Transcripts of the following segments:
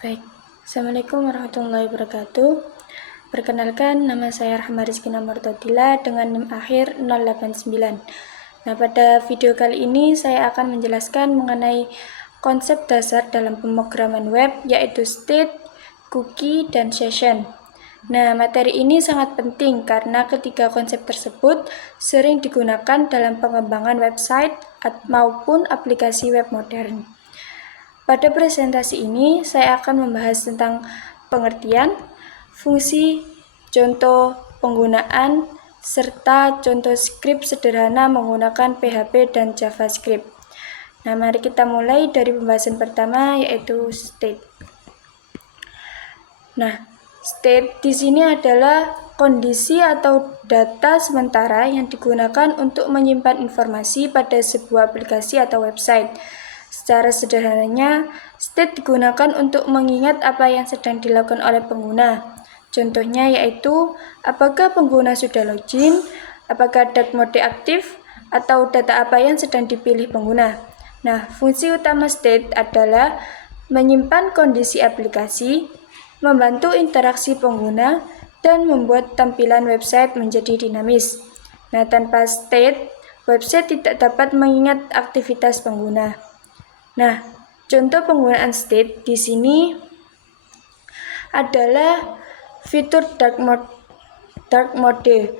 Baik, Assalamualaikum warahmatullahi wabarakatuh. Perkenalkan, nama saya Rahma Rizkina Martodila dengan NIM akhir 089. Nah, pada video kali ini saya akan menjelaskan mengenai konsep dasar dalam pemrograman web, yaitu state, cookie, dan session. Nah, materi ini sangat penting karena ketiga konsep tersebut sering digunakan dalam pengembangan website maupun aplikasi web modern. Pada presentasi ini, saya akan membahas tentang pengertian, fungsi, contoh penggunaan, serta contoh script sederhana menggunakan PHP dan JavaScript. Nah, mari kita mulai dari pembahasan pertama, yaitu state. Nah, state di sini adalah kondisi atau data sementara yang digunakan untuk menyimpan informasi pada sebuah aplikasi atau website. Secara sederhananya, state digunakan untuk mengingat apa yang sedang dilakukan oleh pengguna. Contohnya yaitu, apakah pengguna sudah login, apakah dark mode aktif, atau data apa yang sedang dipilih pengguna. Nah, fungsi utama state adalah menyimpan kondisi aplikasi, membantu interaksi pengguna, dan membuat tampilan website menjadi dinamis. Nah, tanpa state, website tidak dapat mengingat aktivitas pengguna. Nah, contoh penggunaan state di sini adalah fitur dark mode.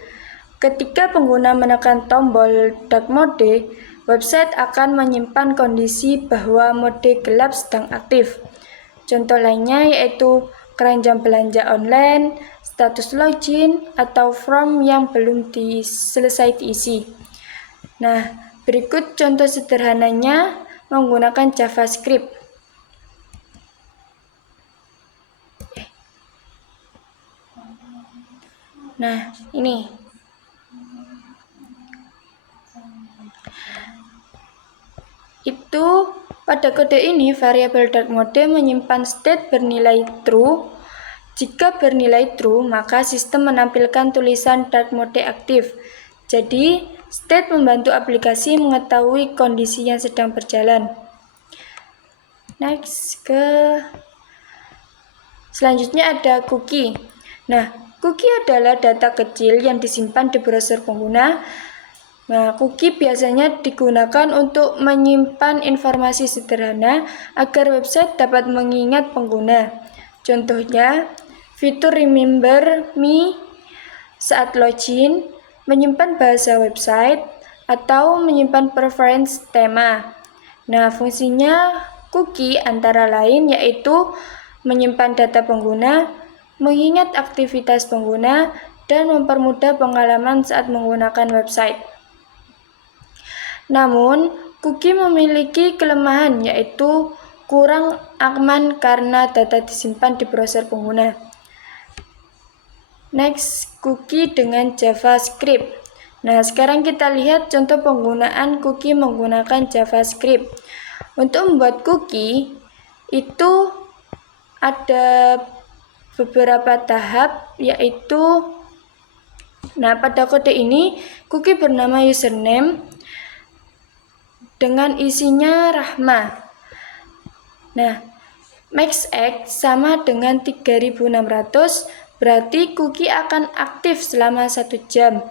Ketika pengguna menekan tombol dark mode, website akan menyimpan kondisi bahwa mode gelap sedang aktif. Contoh lainnya yaitu keranjang belanja online, status login, atau form yang belum selesai diisi. Nah, berikut contoh sederhananya menggunakan JavaScript. Nah, ini. Itu pada kode ini variabel dark mode menyimpan state bernilai true. Jika bernilai true, maka sistem menampilkan tulisan dark mode aktif. Jadi, state membantu aplikasi mengetahui kondisi yang sedang berjalan. Next, selanjutnya ada cookie. Nah, cookie adalah data kecil yang disimpan di browser pengguna. Nah, cookie biasanya digunakan untuk menyimpan informasi sederhana agar website dapat mengingat pengguna. Contohnya, fitur Remember Me saat login, menyimpan bahasa website, atau menyimpan preference tema. Nah, fungsinya cookie antara lain yaitu menyimpan data pengguna, mengingat aktivitas pengguna, dan mempermudah pengalaman saat menggunakan website. Namun, cookie memiliki kelemahan yaitu kurang aman karena data disimpan di browser pengguna. Next, cookie dengan JavaScript. Nah, sekarang kita lihat contoh penggunaan cookie menggunakan JavaScript. Untuk membuat cookie, itu ada beberapa tahap, yaitu, nah, pada kode ini, cookie bernama username dengan isinya Rahma. Nah, max x sama dengan 3600, berarti cookie akan aktif selama 1 jam.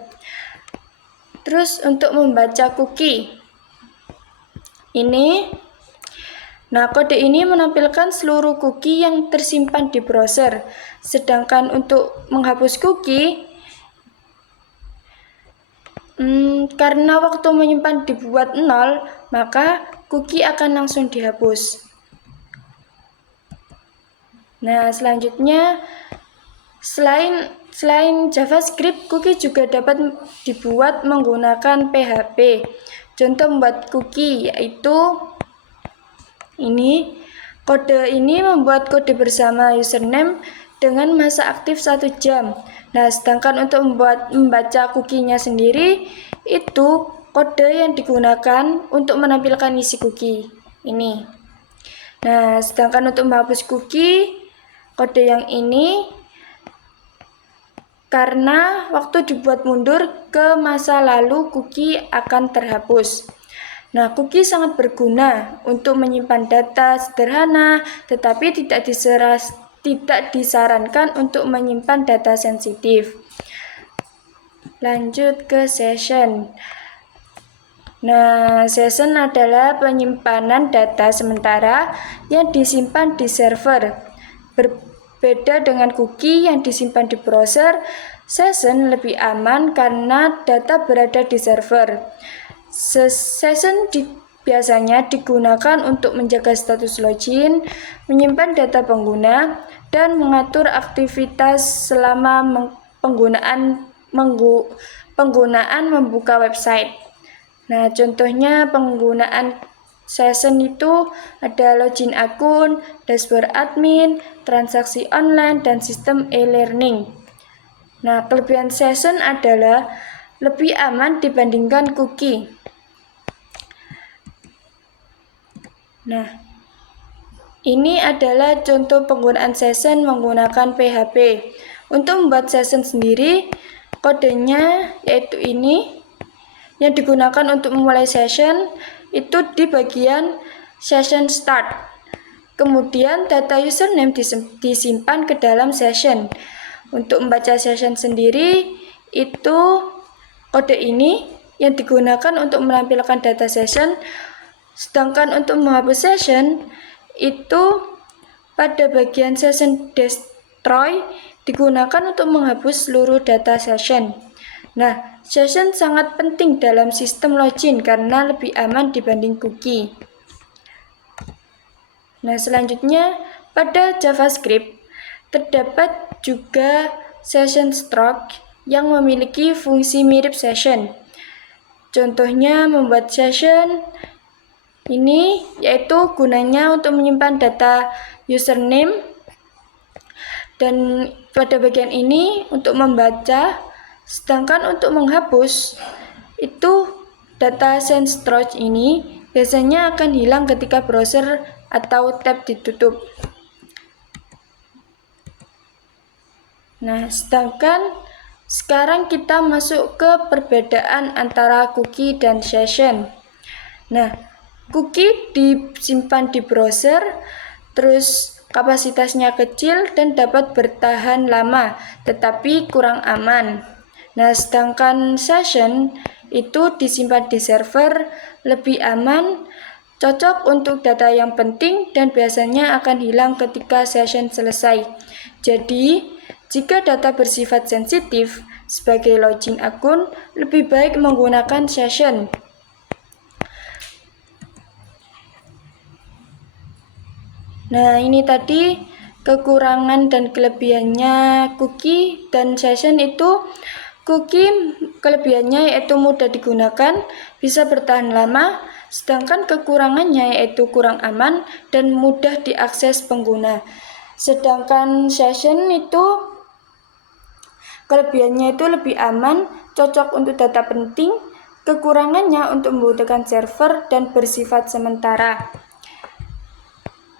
Terus untuk membaca cookie, ini, nah, kode ini menampilkan seluruh cookie yang tersimpan di browser. Sedangkan untuk menghapus cookie, karena waktu menyimpan dibuat 0, maka cookie akan langsung dihapus. Nah, selanjutnya, selain JavaScript, cookie juga dapat dibuat menggunakan PHP. Contoh membuat cookie yaitu ini. Kode ini membuat kode bersama username dengan masa aktif 1 jam. Nah, sedangkan untuk membaca cookie-nya sendiri, itu kode yang digunakan untuk menampilkan isi cookie ini. Nah, sedangkan untuk menghapus cookie, kode yang ini karena waktu dibuat mundur ke masa lalu, cookie akan terhapus. Nah, cookie sangat berguna untuk menyimpan data sederhana, tetapi tidak disarankan untuk menyimpan data sensitif. Lanjut ke session. Nah, session adalah penyimpanan data sementara yang disimpan di server. Berbeda dengan cookie yang disimpan di browser, session lebih aman karena data berada di server. Session biasanya digunakan untuk menjaga status login, menyimpan data pengguna, dan mengatur aktivitas selama penggunaan membuka website. Nah, contohnya penggunaan session itu ada login akun, dashboard admin, transaksi online, dan sistem e-learning. Nah, kelebihan session adalah lebih aman dibandingkan cookie. Nah, ini adalah contoh penggunaan session menggunakan PHP. Untuk membuat session sendiri, kodenya yaitu ini, yang digunakan untuk memulai session itu di bagian session start. Kemudian data username disimpan ke dalam session. Untuk membaca session sendiri itu kode ini yang digunakan untuk menampilkan data session. Sedangkan untuk menghapus session itu pada bagian session destroy digunakan untuk menghapus seluruh data session. Nah, session sangat penting dalam sistem login karena lebih aman dibanding cookie. Nah, selanjutnya pada JavaScript terdapat juga session struct yang memiliki fungsi mirip session. Contohnya membuat session ini yaitu gunanya untuk menyimpan data username, dan pada bagian ini untuk membaca. Sedangkan untuk menghapus itu data session struct ini biasanya akan hilang ketika browser atau tab ditutup. Nah, sedangkan sekarang kita masuk ke perbedaan antara cookie dan session. Nah, cookie disimpan di browser, terus kapasitasnya kecil dan dapat bertahan lama, tetapi kurang aman. Nah, sedangkan session itu disimpan di server, lebih aman, cocok untuk data yang penting, dan biasanya akan hilang ketika session selesai. Jadi, jika data bersifat sensitif sebagai login akun, lebih baik menggunakan session. Nah, ini tadi kekurangan dan kelebihannya cookie dan session itu. Cookie kelebihannya yaitu mudah digunakan, bisa bertahan lama, sedangkan kekurangannya yaitu kurang aman dan mudah diakses pengguna. Sedangkan session itu kelebihannya itu lebih aman, cocok untuk data penting, kekurangannya untuk membutuhkan server dan bersifat sementara.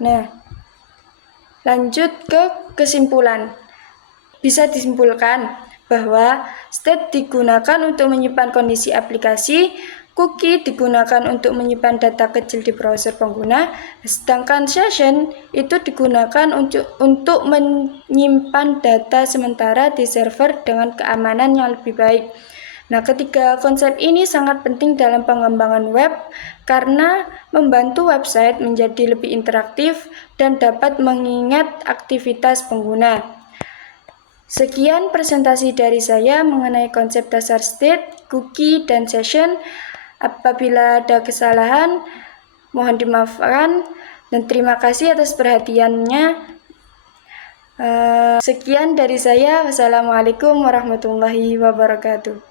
Nah, lanjut ke kesimpulan. Bisa disimpulkan bahwa state digunakan untuk menyimpan kondisi aplikasi, cookie digunakan untuk menyimpan data kecil di browser pengguna, sedangkan session itu digunakan untuk menyimpan data sementara di server dengan keamanan yang lebih baik. Nah, ketiga konsep ini sangat penting dalam pengembangan web karena membantu website menjadi lebih interaktif dan dapat mengingat aktivitas pengguna. Sekian presentasi dari saya mengenai konsep dasar state, cookie, dan session. Apabila ada kesalahan, mohon dimaafkan, dan terima kasih atas perhatiannya. Sekian dari saya. Wassalamualaikum warahmatullahi wabarakatuh.